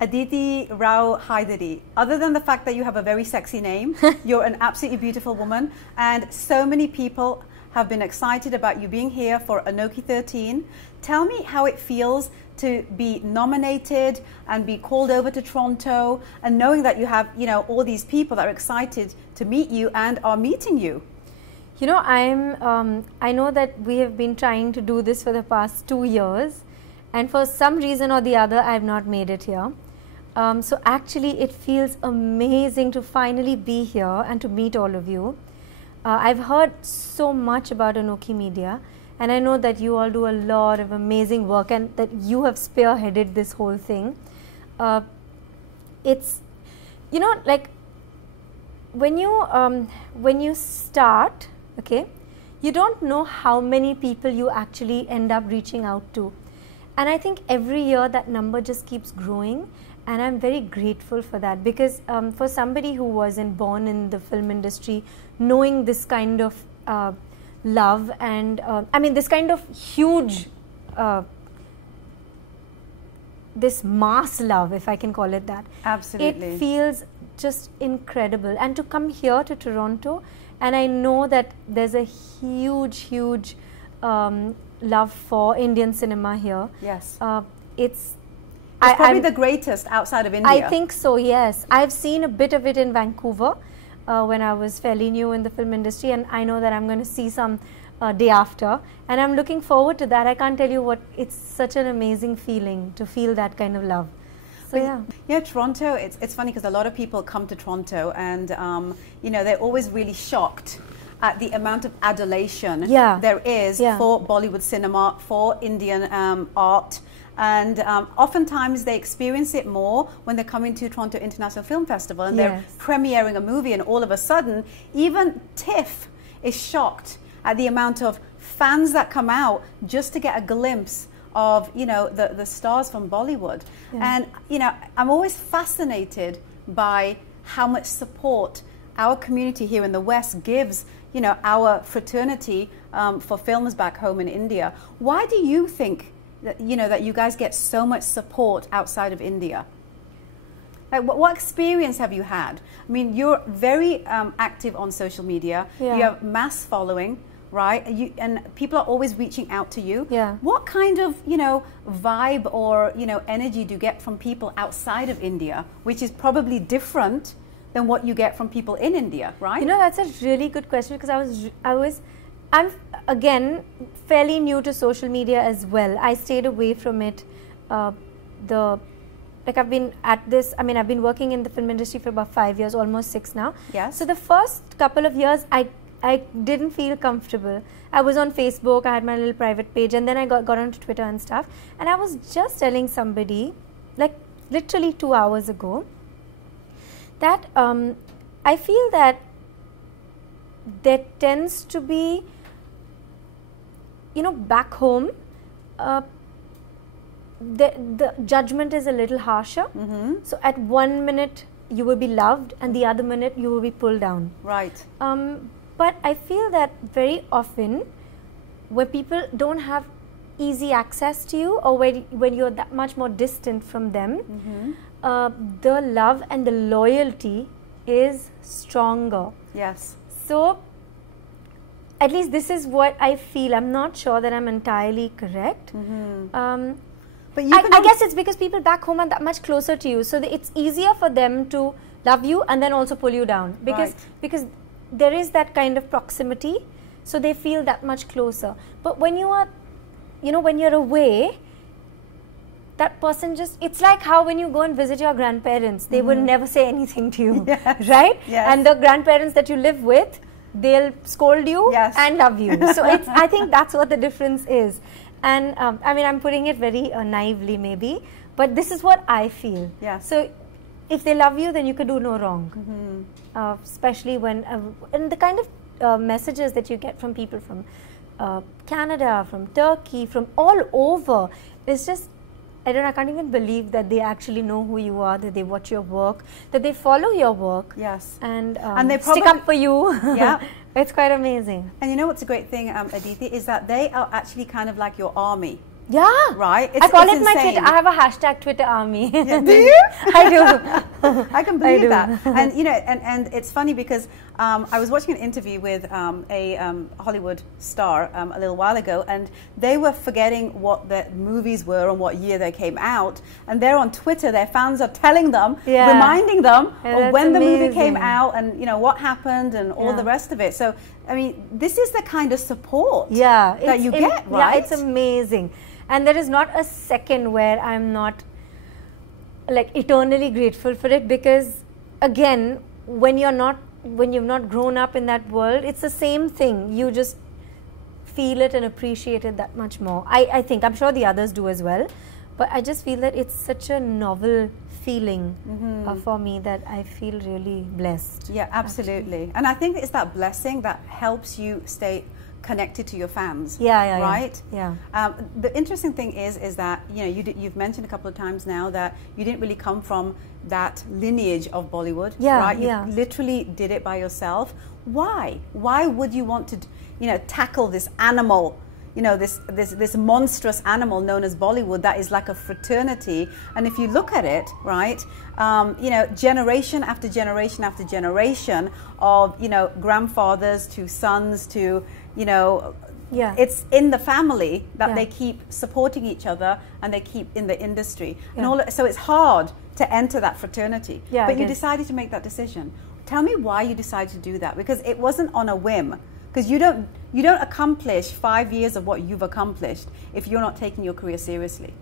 Aditi Rao Hydari. Other than the fact that you have a very sexy name, you're an absolutely beautiful woman, and so many people have been excited about you being here for Anokhi 13. Tell me how it feels to be nominated and be called over to Toronto, and knowing that you have, you know, all these people that are excited to meet you and are meeting you. You know, I know that we have been trying to do this for the past 2 years, and for some reason or the other, I have not made it here. So actually, it feels amazing to finally be here and to meet all of you. I've heard so much about Anokhi Media, and I know that you all do a lot of amazing work and that you have spearheaded this whole thing. It's, you know, like when you start, okay, you don't know how many people you actually end up reaching out to. And I think every year that number just keeps growing, and I'm very grateful for that, because for somebody who wasn't born in the film industry, knowing this kind of love and I mean this kind of huge this mass love, if I can call it that. Absolutely. It feels just incredible. And to come here to Toronto, and I know that there's a huge love for Indian cinema here. Yes. It's probably the greatest outside of India. I think so, yes. I've seen a bit of it in Vancouver when I was fairly new in the film industry, and I know that I'm going to see some day after, and I'm looking forward to that. I can't tell you what, it's such an amazing feeling to feel that kind of love. So yeah. Yeah, Toronto, it's funny because a lot of people come to Toronto and, you know, they're always really shocked at the amount of adulation there is for Bollywood cinema, for Indian art. And oftentimes they experience it more when they're coming to Toronto International Film Festival and they're premiering a movie, and all of a sudden, even TIFF is shocked at the amount of fans that come out just to get a glimpse of, you know, the stars from Bollywood. And, you know, I'm always fascinated by how much support our community here in the West gives, you know, our fraternity for films back home in India. Why do you think that, you know, that you guys get so much support outside of India? Like, what experience have you had? I mean, you're very active on social media. You have mass following, right? And people are always reaching out to you. What kind of, you know, vibe or, you know, energy do you get from people outside of India, which is probably different than what you get from people in India, right? You know, that's a really good question, because I'm again fairly new to social media as well. I stayed away from it. Like I've been at this, I mean, I've been working in the film industry for about 5 years, almost 6 now. So the first couple of years, I didn't feel comfortable. I was on Facebook, I had my little private page, and then I got onto Twitter and stuff. And I was just telling somebody, like literally 2 hours ago, that I feel that there tends to be, you know, back home, the judgment is a little harsher. So at 1 minute you will be loved, and the other minute you will be pulled down. Right. But I feel that very often, where people don't have easy access to you, or when you're that much more distant from them, the love and the loyalty is stronger. Yes. So at least this is what I feel. I'm not sure that I'm entirely correct. But I guess it's because people back home are that much closer to you, so it's easier for them to love you and then also pull you down, because there is that kind of proximity, so they feel that much closer. But when you are, you know, when you're away, that person just, it's like how when you go and visit your grandparents, they will never say anything to you, right? And the grandparents that you live with, they'll scold you and love you. So I think that's what the difference is. And I mean, I'm putting it very naively maybe, but this is what I feel. So if they love you, then you could do no wrong. Especially when, and the kind of messages that you get from people from Canada, from Turkey, from all over, it's just, I can't even believe that they actually know who you are, that they watch your work, that they follow your work. And they stick up for you. It's quite amazing. And you know what's a great thing, Aditi, is that they are actually kind of like your army. Yeah. Right? I call it my Twitter. I have a hashtag Twitter army. Yeah, do you? I do. I can believe that. And you know, and it's funny because I was watching an interview with a Hollywood star a little while ago, and they were forgetting what the movies were and what year they came out. And they're on Twitter. Their fans are telling them, reminding them of when the movie came out, and you know what happened, and all the rest of it. So, I mean, this is the kind of support that you get, right? Yeah, it's amazing. And there is not a second where I'm not like eternally grateful for it, because again, when you've not grown up in that world, it's the same thing. You just feel it and appreciate it that much more. I think, I'm sure the others do as well, but I just feel that it's such a novel feeling for me that I feel really blessed. Yeah, absolutely. Actually. And I think it's that blessing that helps you stay connected to your fans. Right? Yeah. The interesting thing is that, you know, you've mentioned a couple of times now that you didn't really come from that lineage of Bollywood. Right? You literally did it by yourself. Why? Why would you want to, you know, tackle this animal, you know, this monstrous animal known as Bollywood that is like a fraternity? And if you look at it, right, you know, generation after generation after generation of, you know, grandfathers to sons to, you know, it's in the family that they keep supporting each other and they keep in the industry. And so it's hard to enter that fraternity. But you decided to make that decision. Tell me why you decided to do that, because it wasn't on a whim. Because you don't accomplish 5 years of what you've accomplished if you're not taking your career seriously.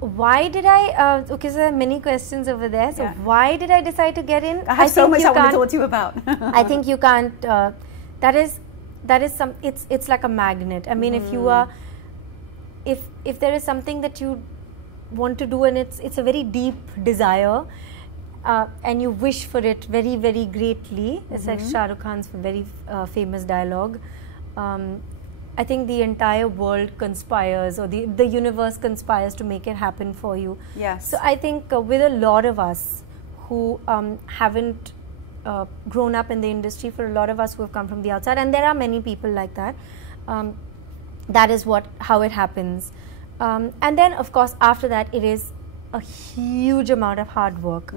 Why did I? Okay, so there are many questions over there. So why did I decide to get in? I have so much I want to talk to you about. I think you can't. That is some. It's like a magnet. I mean, if you are, if there is something that you want to do and it's a very deep desire. And you wish for it very, very greatly. It's like Shah Rukh Khan's very famous dialogue. I think the entire world conspires, or the universe conspires to make it happen for you. Yes. So I think with a lot of us who haven't grown up in the industry, for a lot of us who have come from the outside, and there are many people like that, that is how it happens. And then, of course, after that, it is a huge amount of hard work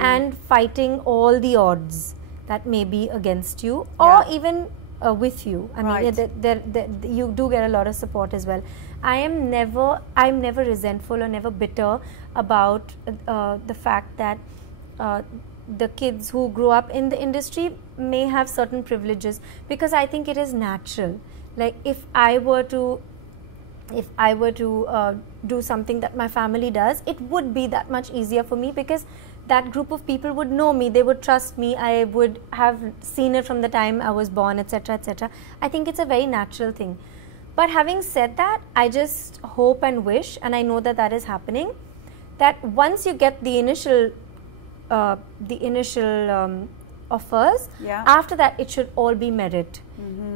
and fighting all the odds that may be against you or even with you. I mean, you do get a lot of support as well. I'm never resentful or never bitter about the fact that the kids who grow up in the industry may have certain privileges, because I think it is natural. Like if I were to do something that my family does, it would be that much easier for me, because that group of people would know me, they would trust me, I would have seen it from the time I was born, etc., etc. I think it's a very natural thing. But having said that, I just hope and wish, and I know that that is happening, that once you get the initial offers, after that it should all be merit.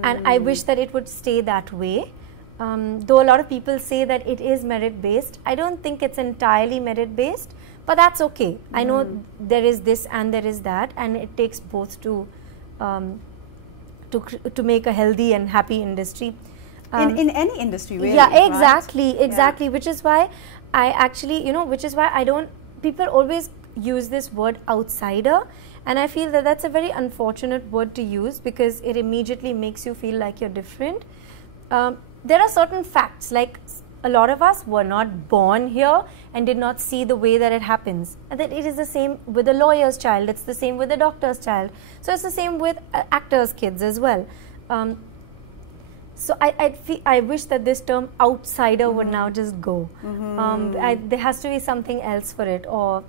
And I wish that it would stay that way. Though a lot of people say that it is merit-based, I don't think it's entirely merit-based, but that's okay. I know there is this and there is that, and it takes both to make a healthy and happy industry. In any industry, really. Yeah, exactly, right? Exactly. Which is why I actually, which is why I don't. People always use this word outsider, and I feel that that's a very unfortunate word to use, because it immediately makes you feel like you're different. There are certain facts, like a lot of us were not born here and did not see the way that it happens. And that it is the same with a lawyer's child, it's the same with a doctor's child. So it's the same with actors' kids as well. So I wish that this term outsider would now just go. There has to be something else for it, or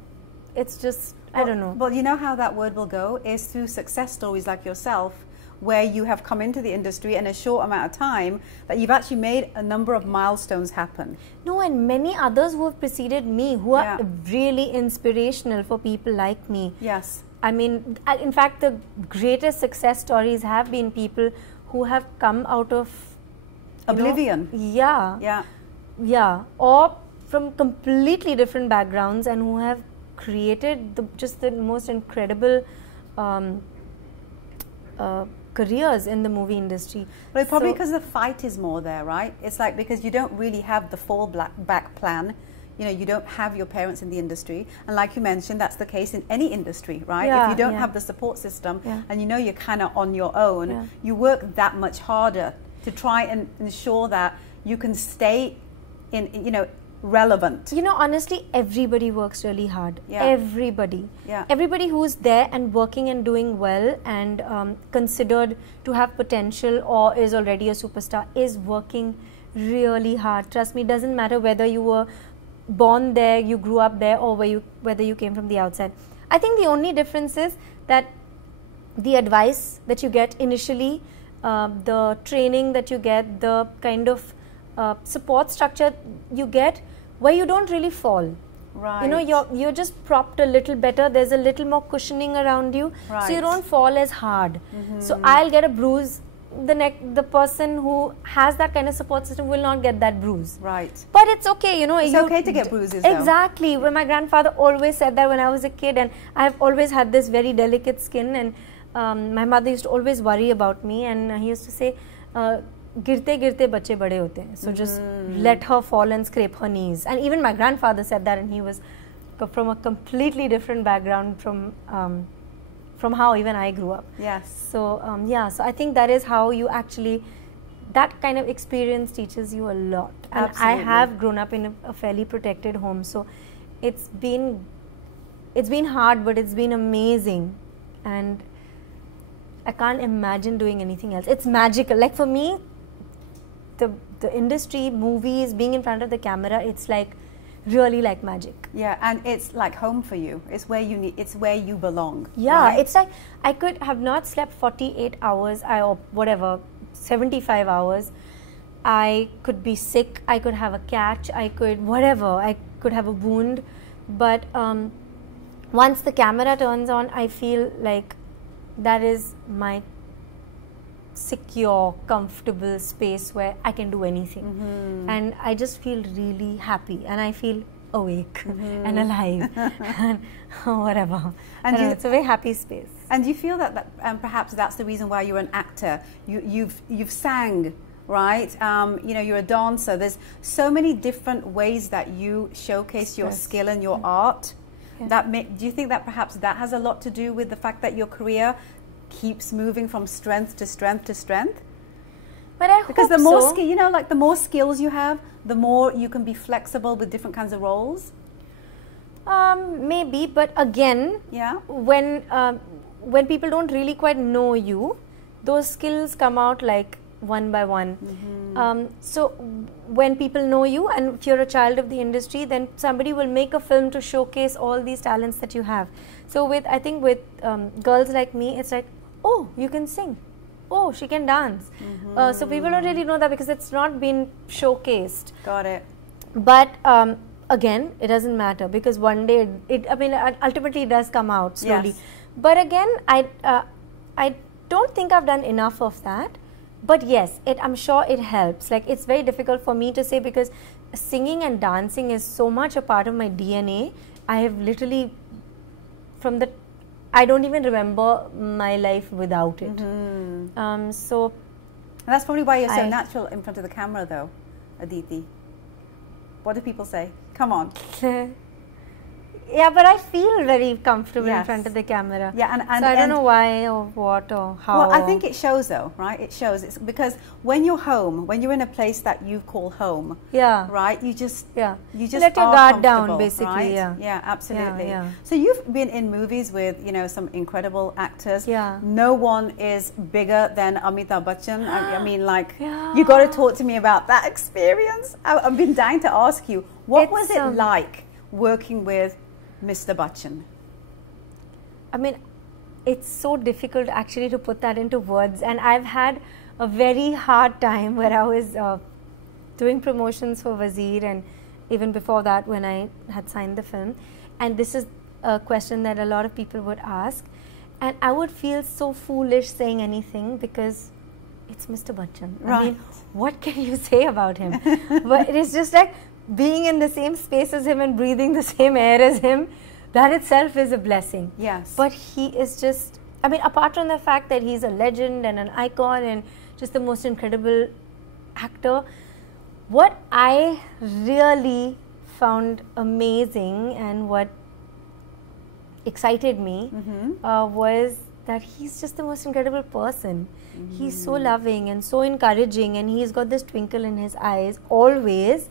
it's just, I don't know. Well, you know how that word will go is through success stories like yourself, where you have come into the industry in a short amount of time, that you've actually made a number of milestones happen. No, and many others who have preceded me, who are really inspirational for people like me. Yes. I mean, in fact, the greatest success stories have been people who have come out of oblivion. Or from completely different backgrounds, and who have created just the most incredible careers in the movie industry. But probably because the fight is more there, right? It's like because you don't really have the back plan. You know, you don't have your parents in the industry, and like you mentioned, that's the case in any industry, right? If you don't have the support system, and you know you're kind of on your own, you work that much harder to try and ensure that you can stay in, you know, relevant. You know, honestly, everybody works really hard. Everybody. Everybody who's there and working and doing well and considered to have potential or is already a superstar is working really hard. Trust me, it doesn't matter whether you were born there, you grew up there, or whether you came from the outside. I think the only difference is that the advice that you get initially, the training that you get, the kind of support structure you get, where you don't really fall. Right. You know, you're just propped a little better. There's a little more cushioning around you, so you don't fall as hard. So I'll get a bruise. The person who has that kind of support system will not get that bruise. Right. But it's okay, you know. It's okay to get bruises, though. Exactly. Well, my grandfather always said that when I was a kid, and I've always had this very delicate skin, and my mother used to always worry about me, and he used to say, "Girte girte bache bade hote hain." So just let her fall and scrape her knees. And even my grandfather said that, and he was from a completely different background from how even I grew up. Yes. So so I think that is how you actually, that kind of experience teaches you a lot. And Absolutely. I have grown up in a fairly protected home, so it's been hard, but it's been amazing, and I can't imagine doing anything else. It's magical. Like for me, the industry, movies, being in front of the camera, it's like really like magic. Yeah, and it's like home for you. It's where you need. It's where you belong. Yeah, right? It's like I could have not slept 48 hours, or whatever, 75 hours. I could be sick. I could have a catch. I could whatever. I could have a wound, but once the camera turns on, I feel like that is my secure, comfortable space where I can do anything. And I just feel really happy, and I feel awake and alive and whatever. And it's a very happy space. And you feel that perhaps that's the reason why you're an actor. You've sang, right? You know, you're a dancer. There's so many different ways that you showcase your skill and your art. Do you think that perhaps that has a lot to do with the fact that your career keeps moving from strength to strength to strength? But I because hope the more so. you know, like the more skills you have, the more you can be flexible with different kinds of roles. Maybe, but again, when people don't really quite know you, those skills come out like one by one. So when people know you, and if you're a child of the industry, then somebody will make a film to showcase all these talents that you have. So I think with girls like me, it's like, oh, you can sing. Oh, she can dance. So people don't really know that because it's not been showcased. Got it. But again, it doesn't matter because one day, ultimately it does come out slowly. Yes. But again, I don't think I've done enough of that. But yes, I'm sure it helps. Like, it's very difficult for me to say because singing and dancing is so much a part of my DNA. I have literally, I don't even remember my life without it. So and that's probably why you're so natural in front of the camera, though, Aditi. What do people say? Come on. Yeah, but I feel very comfortable in front of the camera. Yeah, and so I don't know why or what or how. Well, I think it shows, though, right? It shows. It's because when you're home, when you're in a place that you call home, right? You just let your guard down, basically. Right? Yeah, absolutely. Yeah. So you've been in movies with some incredible actors. Yeah. No one is bigger than Amitabh Bachchan. I mean, like, you got to talk to me about that experience. I've been dying to ask you, what was it like working with Mr. Bachchan? I mean, it's so difficult actually to put that into words, and I've had a very hard time where I was doing promotions for Wazir, and even before that when I had signed the film, and this is a question that a lot of people would ask, and I would feel so foolish saying anything because it's Mr. Bachchan. Right. I mean, what can you say about him? But it is just like being in the same space as him and breathing the same air as him, that itself is a blessing. Yes. But he is just I mean, apart from the fact that he's a legend and an icon and just the most incredible actor, what I really found amazing and what excited me was that he's just the most incredible person. He's so loving and so encouraging, and he's got this twinkle in his eyes always,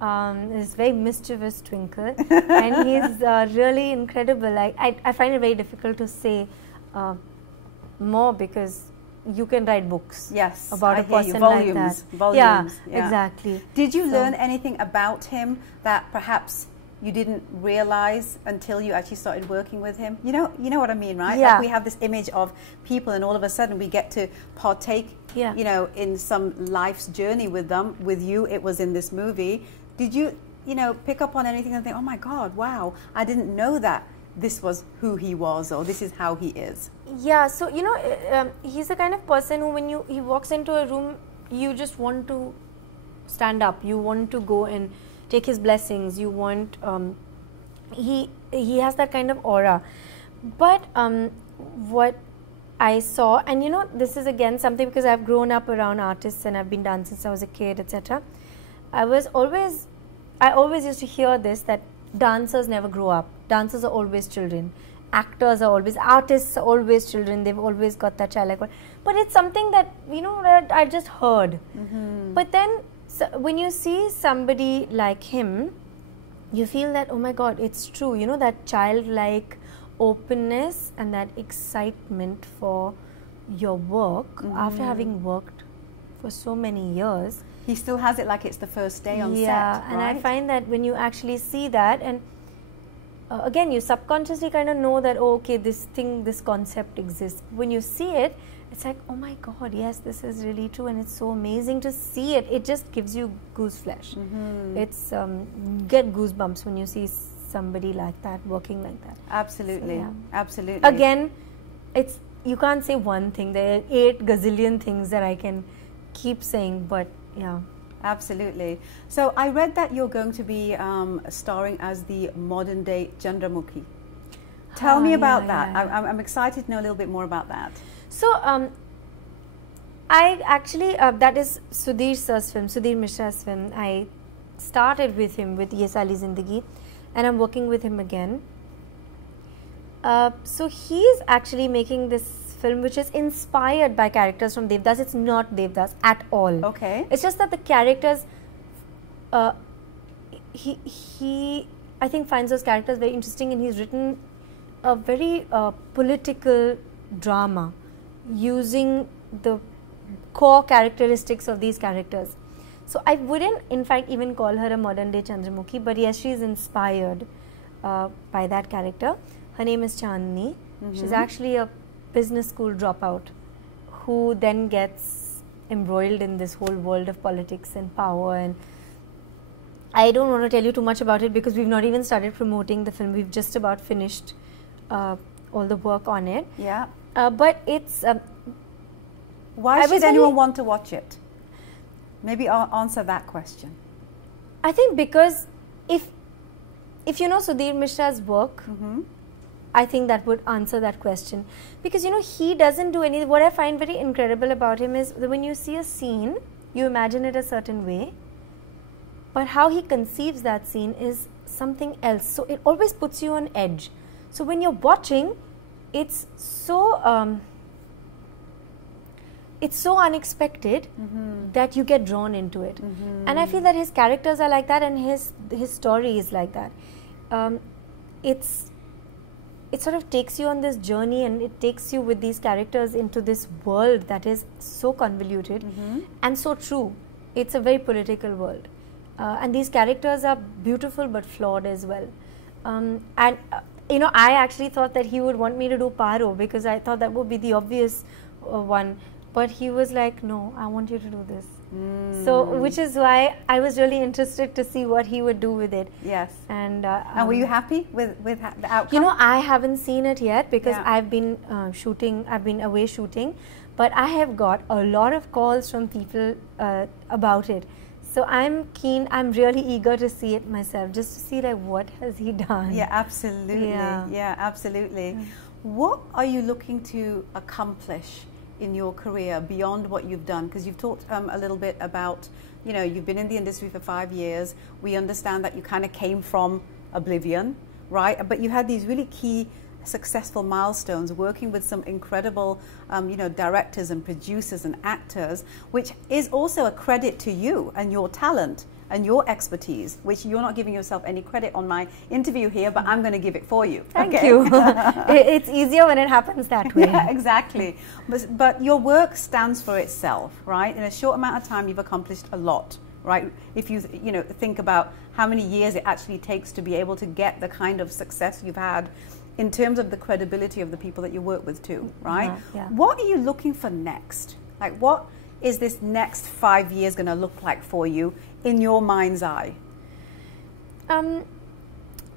this very mischievous twinkle, and he's really incredible. I find it very difficult to say more, because you can write books about a person like that. Volumes. Yeah, exactly. Did you learn anything about him that perhaps you didn't realize until you actually started working with him? You know what I mean, right? Yeah. Like we have this image of people, and all of a sudden we get to partake, you know, in some life's journey with them. With you, it was in this movie. Did you, pick up on anything and think, oh my God, wow, I didn't know that this was who he was, or this is how he is? Yeah, so, he's the kind of person who, when he walks into a room, you just want to stand up. You want to go and take his blessings. You want, he has that kind of aura. But what I saw, and this is again something, because I've grown up around artists and I've been dancing since I was a kid, etc. I always used to hear this, that dancers never grow up. Dancers are always children. Actors are always, artists are always children. They've always got that childlike. But it's something that, that I just heard. But then, so when you see somebody like him, you feel that, oh my God, it's true. That childlike openness and that excitement for your work after having worked for so many years. He still has it like it's the first day on set. Yeah, and right? I find that when you actually see that, and again, you subconsciously kind of know that, oh, okay, this concept exists. When you see it, it's like, oh my God, yes, this is really true, and it's so amazing to see it. It just gives you goose flesh. It's get goosebumps when you see somebody like that, working like that. Absolutely, so, yeah. Absolutely. Again, you can't say one thing. There are 8 gazillion things that I can keep saying, but yeah. Absolutely. So I read that you're going to be starring as the modern day Chandramukhi. Tell me about that. Yeah. I'm excited to know a little bit more about that. So I actually, that is Sudhir sir's film, Sudhir Mishra's film. I started with him with Ye Sali Zindagi, and I'm working with him again. So he's actually making this film which is inspired by characters from Devdas. It's not Devdas at all. Okay. It's just that the characters, he I think finds those characters very interesting, and he's written a very political drama using the core characteristics of these characters. So I wouldn't in fact even call her a modern day Chandramukhi, but yes, she is inspired by that character. Her name is Chandni. She's actually a business school dropout who then gets embroiled in this whole world of politics and power, and I don't want to tell you too much about it because we've not even started promoting the film. We've just about finished all the work on it. Yeah. But it's why should anyone want to watch it? Maybe I'll answer that question. I think because if you know Sudhir Mishra's work, I think that would answer that question, because he doesn't do anything. What I find very incredible about him is that when you see a scene, you imagine it a certain way, but how he conceives that scene is something else. So it always puts you on edge. So when you're watching, it's so unexpected that you get drawn into it. And I feel that his characters are like that, and his story is like that. It sort of takes you on this journey, and it takes you with these characters into this world that is so convoluted and so true. It's a very political world. And these characters are beautiful but flawed as well. I actually thought that he would want me to do Paro, because I thought that would be the obvious one. But he was like, no, I want you to do this. So, which is why I was really interested to see what he would do with it. Yes. And were you happy with the outcome? I haven't seen it yet because I've been shooting. I've been away shooting, but I have got a lot of calls from people about it. So I'm keen. I'm really eager to see it myself, just to see like what has he done. Yeah, absolutely. Yeah, absolutely. What are you looking to accomplish in your career beyond what you've done? Because you've talked a little bit about, you know, you've been in the industry for 5 years. We understand that you kind of came from oblivion, right? But you had these really key successful milestones, working with some incredible, you know, directors and producers and actors, which is also a credit to you and your talent and your expertise, which you're not giving yourself any credit on my interview here, but I'm going to give it for you. Thank you. It's easier when it happens that way. Yeah, exactly. But your work stands for itself, right? In a short amount of time, you've accomplished a lot, right? If you think about how many years it actually takes to be able to get the kind of success you've had in terms of the credibility of the people that you work with too, right? Yeah. What are you looking for next? Like, what is this next 5 years going to look like for you in your mind's eye? You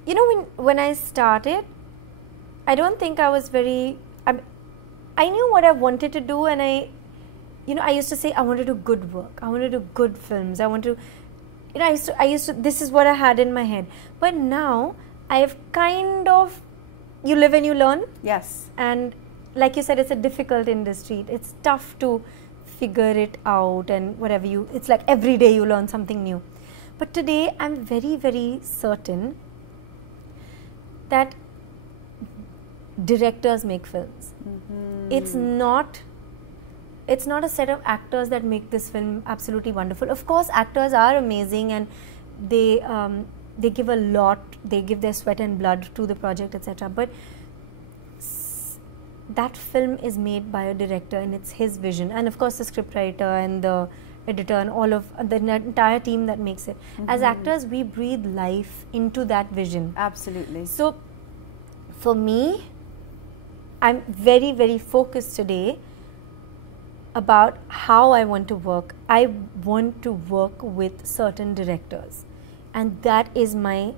know, when I started, I don't think I was very, I knew what I wanted to do, and I used to say I want to do good work, I want to do good films, I want to, you know, I used to, this is what I had in my head. But now I've kind of, you live and you learn. Yes. And like you said, it's a difficult industry. It's tough to figure it out, and whatever it's like every day you learn something new. But today I'm very, very certain that directors make films. Mm-hmm. It's not a set of actors that make this film absolutely wonderful. Of course, actors are amazing, and they give a lot, they give their sweat and blood to the project, etc. But that film is made by a director, and it's his vision, and of course the scriptwriter and the editor and all of the entire team that makes it. Mm-hmm. As actors, we breathe life into that vision. Absolutely. So for me, I'm very, very focused today about how I want to work. I want to work with certain directors, and that is my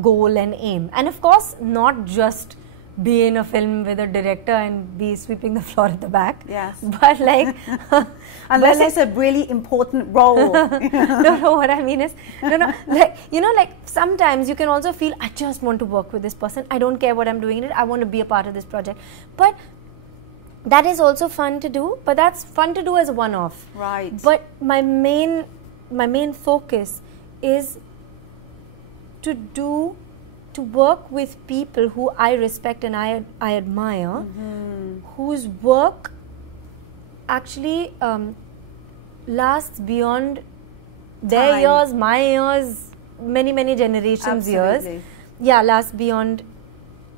goal and aim. And of course, not just be in a film with a director and be sweeping the floor at the back. Yes. But like, unless it's a really important role. No, what I mean is, like, you know, like sometimes you can also feel, I just want to work with this person. I don't care what I'm doing in it. I want to be a part of this project. But that is also fun to do, but that's fun to do as a one-off. Right. But my main focus is to work with people who I respect and I admire, mm-hmm. whose work actually lasts beyond their years, my years, many generations' years. Yeah, lasts beyond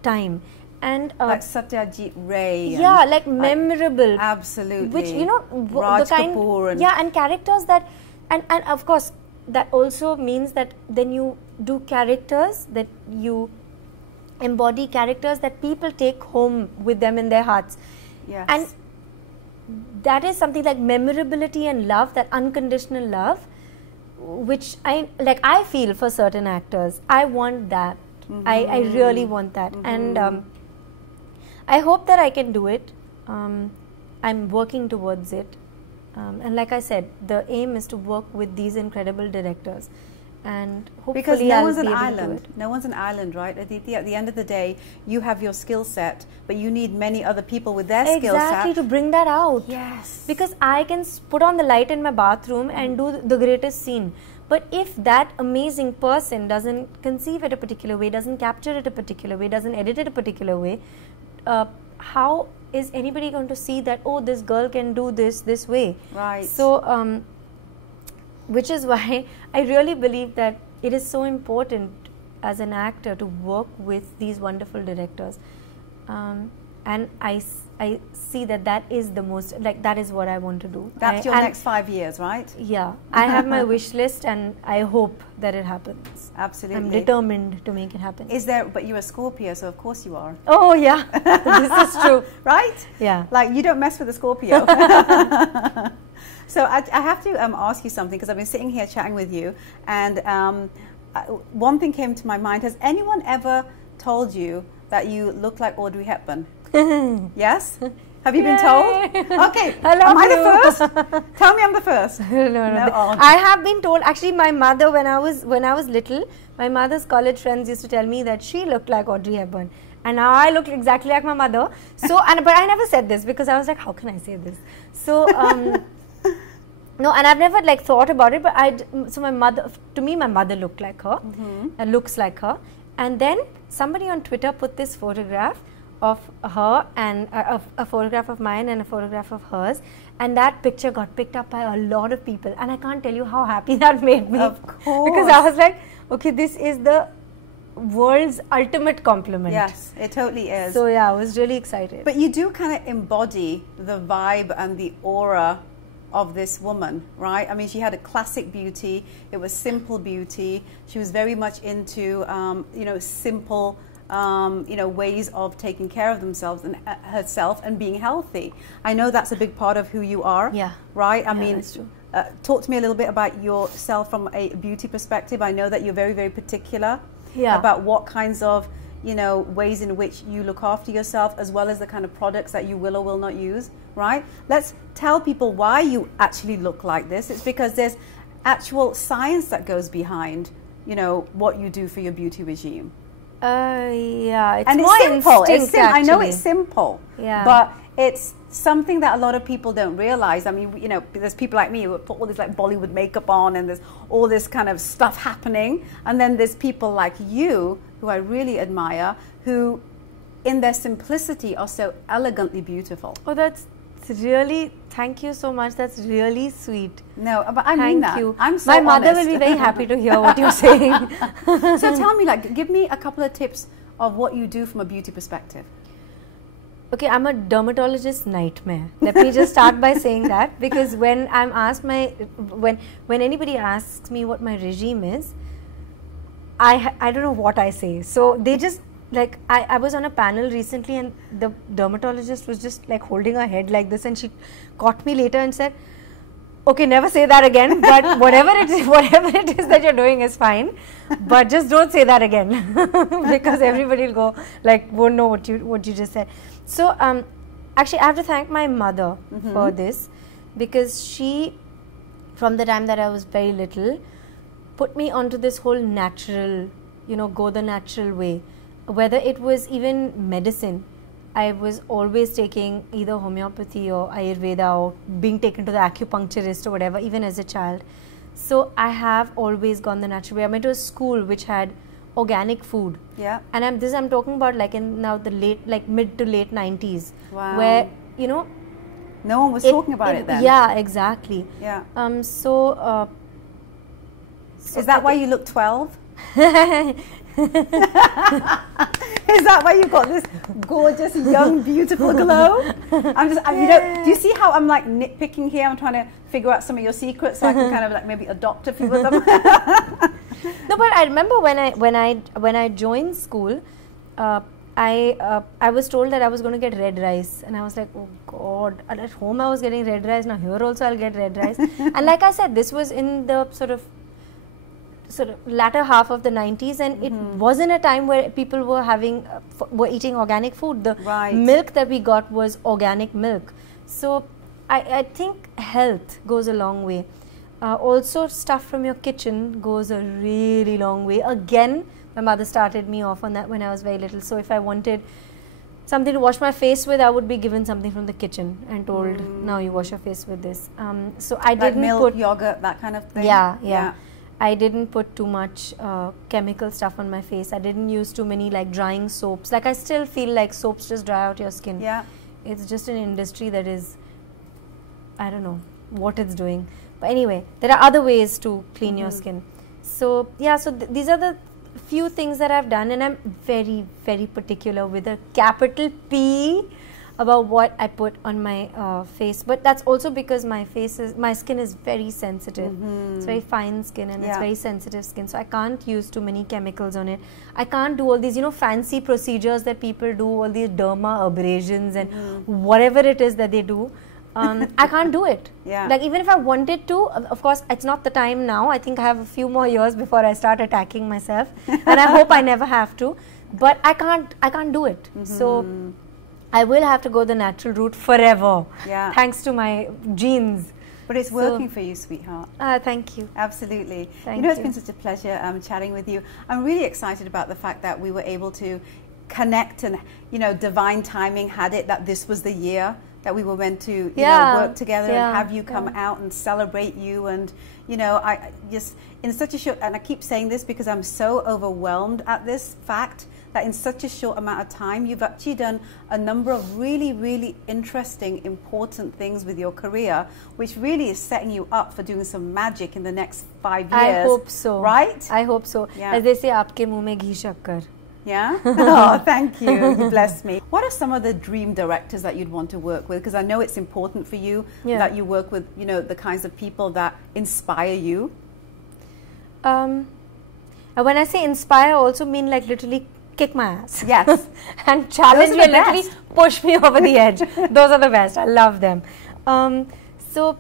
time. And like Satyajit Ray. Yeah, like memorable. Absolutely. Which, you know, Raj Kapoor. And characters that, and of course, that also means that then you do characters, that you embody characters that people take home with them in their hearts. Yes. And that is something like memorability and love, that unconditional love, which I feel for certain actors. I want that. Mm-hmm. I really want that. Mm-hmm. And I hope that I can do it. I'm working towards it. And like I said, the aim is to work with these incredible directors, and hopefully because no I'll one's an be able island. to do it. No one's an island, right, Aditi? At the end of the day, you have your skill set, but you need many other people with their skill set. Exactly, to bring that out. Yes. Because I can put on the light in my bathroom and do the greatest scene. But if that amazing person doesn't conceive it a particular way, doesn't capture it a particular way, doesn't edit it a particular way, how is anybody going to see that, oh, this girl can do this way? Right. So, which is why I really believe that it is so important as an actor to work with these wonderful directors. And I see that is the most, like, that is what I want to do. That's your next 5 years, right? Yeah. I have my wish list, and I hope that it happens. Absolutely. I'm determined to make it happen. But you're a Scorpio, so of course you are. Oh, yeah. This is true. Right? Yeah. Like, you don't mess with a Scorpio. So I have to ask you something, because I've been sitting here chatting with you, and one thing came to my mind. Has anyone ever told you that you look like Audrey Hepburn? Yes? Have you been told? Okay. Am I the first? Tell me I'm the first. No. I have been told. Actually, my mother, when I was little, my mother's college friends used to tell me that she looked like Audrey Hepburn. and now I look exactly like my mother. So, but I never said this because I was like, how can I say this? So, no, and I've never like thought about it, but so my mother, to me, my mother looked like her, and looks like her. And then somebody on Twitter put this photograph of her and a photograph of mine and a photograph of hers, and that picture got picked up by a lot of people, and I can't tell you how happy that made me. Of course. Because I was like, okay, this is the world's ultimate compliment. Yes, it totally is. So yeah, I was really excited. But you do kind of embody the vibe and the aura of this woman, right? I mean, she had a classic beauty. It was simple beauty. She was very much into, you know, simple, you know, ways of taking care of themselves and herself and being healthy. I know that's a big part of who you are. Yeah. Right? I yeah, mean, that's true. Talk to me a little bit about yourself from a beauty perspective. I know that you're very, very particular about what kinds of, you know, ways in which you look after yourself, as well as the kind of products that you will or will not use, right? Let's tell people why you actually look like this. It's because there's actual science that goes behind, you know, what you do for your beauty regime. Yeah, it's and more it's simple. Instinct, I know it's simple, but it's something that a lot of people don't realize. I mean, you know, there's people like me who put all this like Bollywood makeup on, and there's all this kind of stuff happening, and then there's people like you who I really admire, who in their simplicity are so elegantly beautiful. Oh, that's really, thank you so much. That's really sweet. No, but I mean that. Thank you. I'm so My mother honest. will be very happy to hear what you're saying. So tell me, like, give me a couple of tips of what you do from a beauty perspective. Okay, I'm a dermatologist's nightmare. Let me just start by saying that, because when I'm asked when anybody asks me what my regime is, I don't know what I say. So they just, like, I was on a panel recently, and the dermatologist was just like holding her head like this, and she caught me later and said, okay, never say that again, but whatever it is that you're doing is fine, but just don't say that again, because everybody will go, like, won't know what you just said. So actually I have to thank my mother for this, because she, from the time that I was very little, put me onto this whole natural, you know, go the natural way. Whether it was even medicine, I was always taking either homeopathy or Ayurveda, or being taken to the acupuncturist or whatever, even as a child. So I have always gone the natural way. I went to a school which had organic food. Yeah. And I'm talking about like in now the mid to late 90s. Wow. Where, you know, no one was talking about it then. Yeah, exactly. Yeah. So is that why you look 12? Is that why you got this gorgeous, young, beautiful glow? You know, do you see how I'm like nitpicking here? I'm trying to figure out some of your secrets so I can kind of like maybe adopt a few of them. No, but I remember when I joined school, I was told that I was going to get red rice, and I was like, oh God! And at home I was getting red rice. Now here also I'll get red rice. And like I said, this was in the sort of latter half of the 90s, and it wasn't a time where people were eating organic food. The milk that we got was organic milk. So I think health goes a long way. Also, stuff from your kitchen goes a really long way. Again, my mother started me off on that when I was very little. So if I wanted something to wash my face with, I would be given something from the kitchen and told, now you wash your face with this. So I didn't milk, put yogurt, that kind of thing. Yeah. I didn't put too much chemical stuff on my face. I didn't use too many like drying soaps. Like, I still feel like soaps just dry out your skin. Yeah. It's just an industry that is, I don't know what it's doing. But anyway, there are other ways to clean your skin. So yeah, so these are the few things that I've done, and I'm very, very particular with a capital P about what I put on my face. But that's also because my skin is very sensitive. It's very fine skin, and it's very sensitive skin. So I can't use too many chemicals on it. I can't do all these, you know, fancy procedures that people do, all these derma abrasions and whatever it is that they do. I can't do it. Like, even if I wanted to, of course, it's not the time now. I think I have a few more years before I start attacking myself, and I hope I never have to. But I can't do it. So I will have to go the natural route forever. Thanks to my genes. But it's working for you, sweetheart. Thank you. Absolutely. Thank you know, it's been such a pleasure chatting with you. I'm really excited about the fact that we were able to connect and, you know, divine timing had it that this was the year that we were meant to, you know, work together and have you come out and celebrate you. And, you know, I just, in such a short, and I keep saying this because I'm so overwhelmed at this fact that in such a short amount of time, you've actually done a number of really, really interesting, important things with your career, which really is setting you up for doing some magic in the next 5 years. I hope so. Right? I hope so. As they say, aapke muh mein ghee shakkar. Yeah? Oh, thank you. You blessed me. What are some of the dream directors that you'd want to work with? Because I know it's important for you that you work with, you know, the kinds of people that inspire you. When I say inspire, I also mean like literally kick my ass. Yes. And challenge me and literally push me over the edge. Those are the best. I love them. So,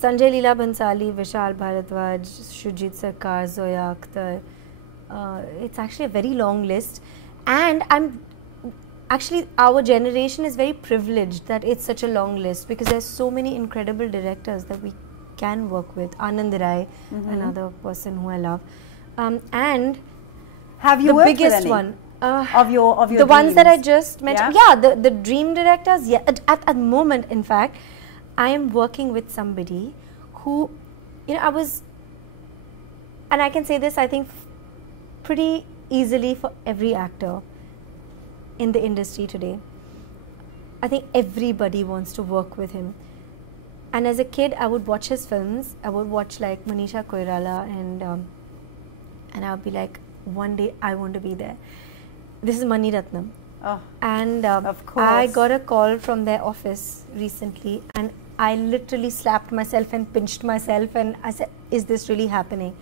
Sanjay Leela Bhansali, Vishal Bharadwaj, Shujit Sarkar, Zoya Akhtar. It's actually a very long list, and our generation is very privileged that it's such a long list because there's so many incredible directors that we can work with. Anand Rai, another person who I love, and have you the worked biggest with any one of your the dreams? Ones that I just mentioned. Yeah, the dream directors. Yeah, at the moment, in fact, I am working with somebody who, you know, and I can say this, I think, pretty easily for every actor in the industry today. I think everybody wants to work with him. And as a kid, I would watch his films. I would watch like Manisha Koirala, and I would be like, one day I want to be there. This is Mani Ratnam. Oh, and of course. I got a call from their office recently, and I literally slapped myself and pinched myself, and I said, is this really happening?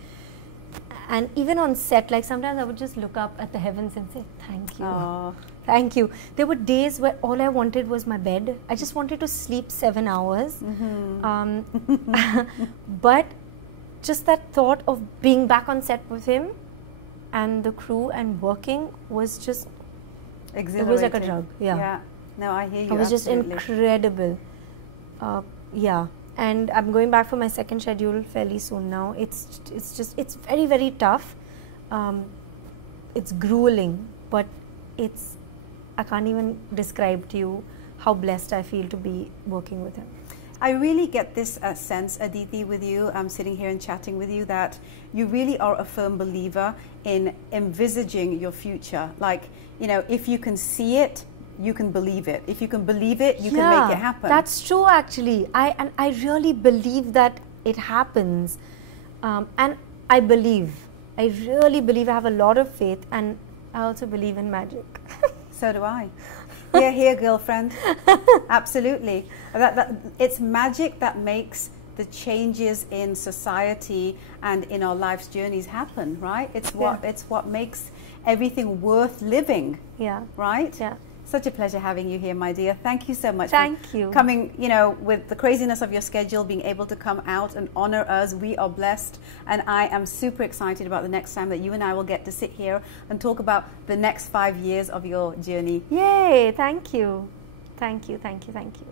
And even on set, like sometimes I would just look up at the heavens and say, thank you. Oh. Thank you. There were days where all I wanted was my bed. I just wanted to sleep 7 hours. But just that thought of being back on set with him and the crew and working was just, it was like a drug. Yeah. No, I hear you. It was just incredible. Yeah. And I'm going back for my second schedule fairly soon now. It's very, very tough. It's grueling, but I can't even describe to you how blessed I feel to be working with him. I really get this sense, Aditi, with you. I'm sitting here and chatting with you that you really are a firm believer in envisaging your future. Like, you know, if you can see it, you can believe it. If you can believe it, you can make it happen. That's true, actually. I really believe that it happens. And I really believe, I have a lot of faith, and I also believe in magic. So do I. Here, girlfriend. Absolutely. It's magic that makes the changes in society and in our life's journeys happen, right? It's what makes everything worth living. Yeah. Right? Yeah. Such a pleasure having you here, my dear. Thank you so much for coming, you know, with the craziness of your schedule, being able to come out and honor us. We are blessed, and I am super excited about the next time that you and I will get to sit here and talk about the next 5 years of your journey. Yay! Thank you. Thank you, thank you, thank you.